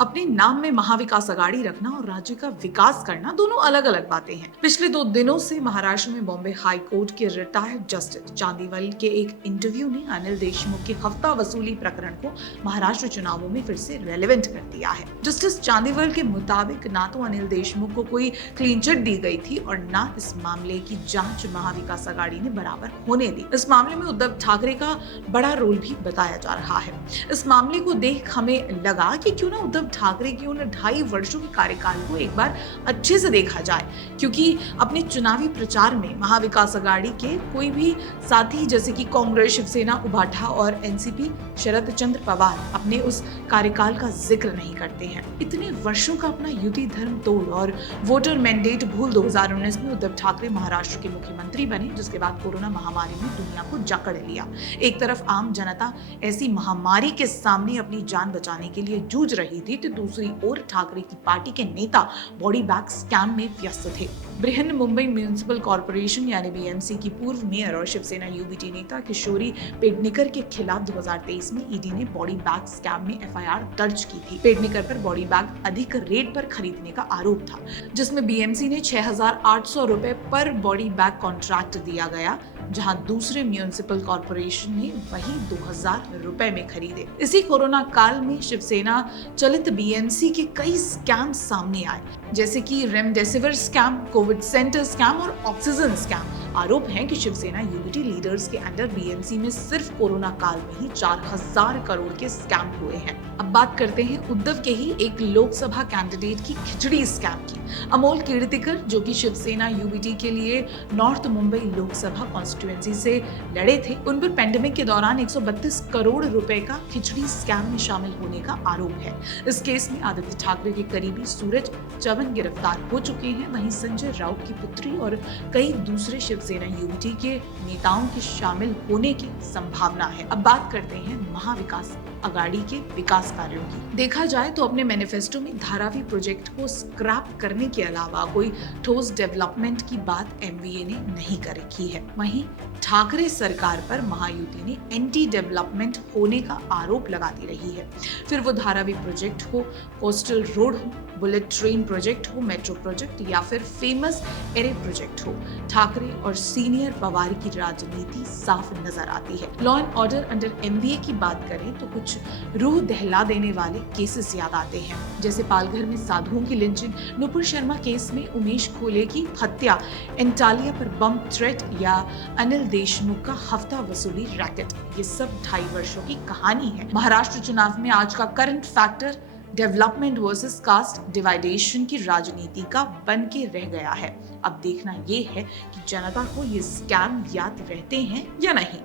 अपने नाम में महाविकास अघाड़ी रखना और राज्य का विकास करना दोनों अलग अलग बातें हैं। पिछले 2 दिनों से महाराष्ट्र में बॉम्बे हाई कोर्ट के रिटायर्ड जस्टिस चांदीवल के एक इंटरव्यू ने अनिल देशमुख के हफ्ता वसूली प्रकरण को महाराष्ट्र चुनावों में फिर से रेलेवेंट कर दिया है। जस्टिस चांदीवल के मुताबिक ना तो अनिल देशमुख को कोई क्लीन चिट दी गई थी और ना इस मामले की जांच महाविकास अघाड़ी ने बराबर होने दी। इस मामले में उद्धव ठाकरे का बड़ा रोल भी बताया जा रहा है। इस मामले को देख हमें लगा कि क्यों ना उद्धव ठाकरे के उन 2.5 वर्षों के कार्यकाल को एक बार अच्छे से देखा जाए, क्योंकि अपने चुनावी प्रचार में महाविकास अघाड़ी के कोई भी साथी जैसे कि कांग्रेस, शिवसेना, उभाठा और एनसीपी शरद चंद्र पवार अपने उस कार्यकाल का जिक्र नहीं करते हैं। इतने वर्षों का अपना युति धर्म तोड़ और वोटर मैंडेट भूल 2019 में उद्धव ठाकरे महाराष्ट्र के मुख्यमंत्री बने, जिसके बाद कोरोना महामारी ने दुनिया को जकड़ लिया। एक तरफ आम जनता ऐसी महामारी के सामने अपनी जान बचाने के लिए जूझ रही थी, तो दूसरी ओर ठाकरे की पार्टी के नेता बॉडी बैग स्कैम में व्यस्त थे। बृहन मुंबई म्युनिसिपल कॉर्पोरेशन यानी बीएमसी की पूर्व मेयर और शिवसेना यूबीटी नेता किशोरी पेडनेकर के खिलाफ 2023 में ईडी ने बॉडी बैग स्कैम में एफआईआर दर्ज की थी। पेडनेकर पर बॉडी बैग अधिक रेट पर खरीदने का आरोप था, जिसमें बीएमसी ने 6,800 रुपए पर बॉडी बैग कॉन्ट्रैक्ट दिया गया, जहां दूसरे म्युनिसिपल कॉर्पोरेशन ने वही 2,000 रुपए में खरीदे। इसी कोरोना काल में शिवसेना चलित बीएमसी के कई स्कैम सामने आए, जैसे कि remdesivir scam, Covid centre scam और ऑक्सीजन स्कैम। आरोप है कि शिवसेना यूबीटी लीडर्स के अंडर बीएमसी में सिर्फ कोरोना काल में ही 4,000 करोड़ के स्कैम हुए हैं। अब बात करते हैं उद्धव के ही एक लोकसभा कैंडिडेट की खिचड़ी स्कैम की। अमोल कीर्तिकर, जो कि शिवसेना यूबीटी के लिए नॉर्थ मुंबई लोकसभा कॉन्स्टिट्यूएंसी से लड़े थे, उन पर पेंडेमिक के दौरान 132 करोड़ रुपए का खिचड़ी स्कैम में शामिल होने का आरोप है। इस केस में आदित्य ठाकरे के करीबी सूरज चवन गिरफ्तार हो चुके हैं। वहीं संजय राउत की पुत्री और कई दूसरे शिवसेना यूबीटी के नेताओं के शामिल होने की संभावना है। अब बात करते हैं महाविकास अघाड़ी के विकास कार्यों की। देखा जाए तो अपने मैनिफेस्टो में धारावी प्रोजेक्ट को स्क्रैप करने के अलावा कोई ठोस डेवलपमेंट की बात एमवीए ने नहीं कर रखी है। वहीं ठाकरे सरकार पर महायुति ने एंटी डेवलपमेंट होने का आरोप लगाती रही है। फिर वो धारावी प्रोजेक्ट हो, कोस्टल रोड हो, बुलेट ट्रेन प्रोजेक्ट हो, मेट्रो प्रोजेक्ट या फिर फेमस एरे प्रोजेक्ट हो, ठाकरे और सीनियर पवार की राजनीति साफ नजर आती है। Law and order under MVA की बात करें तो कुछ रूह दहला देने वाले केसेस याद आते हैं, जैसे पालघर में साधुओं की लिंचिंग, नुपुर शर्मा केस में उमेश खोले की हत्या, एंटालिया पर बम थ्रेट या अनिल देशमुख का हफ्ता वसूली रैकेट। ये सब 2.5 वर्षों की कहानी है। महाराष्ट्र चुनाव में आज का current factor development versus caste dividation की राजनीति का बन के रह गया है। अब देखना ये है कि जनता को ये स्कैम याद रहते हैं या नहीं।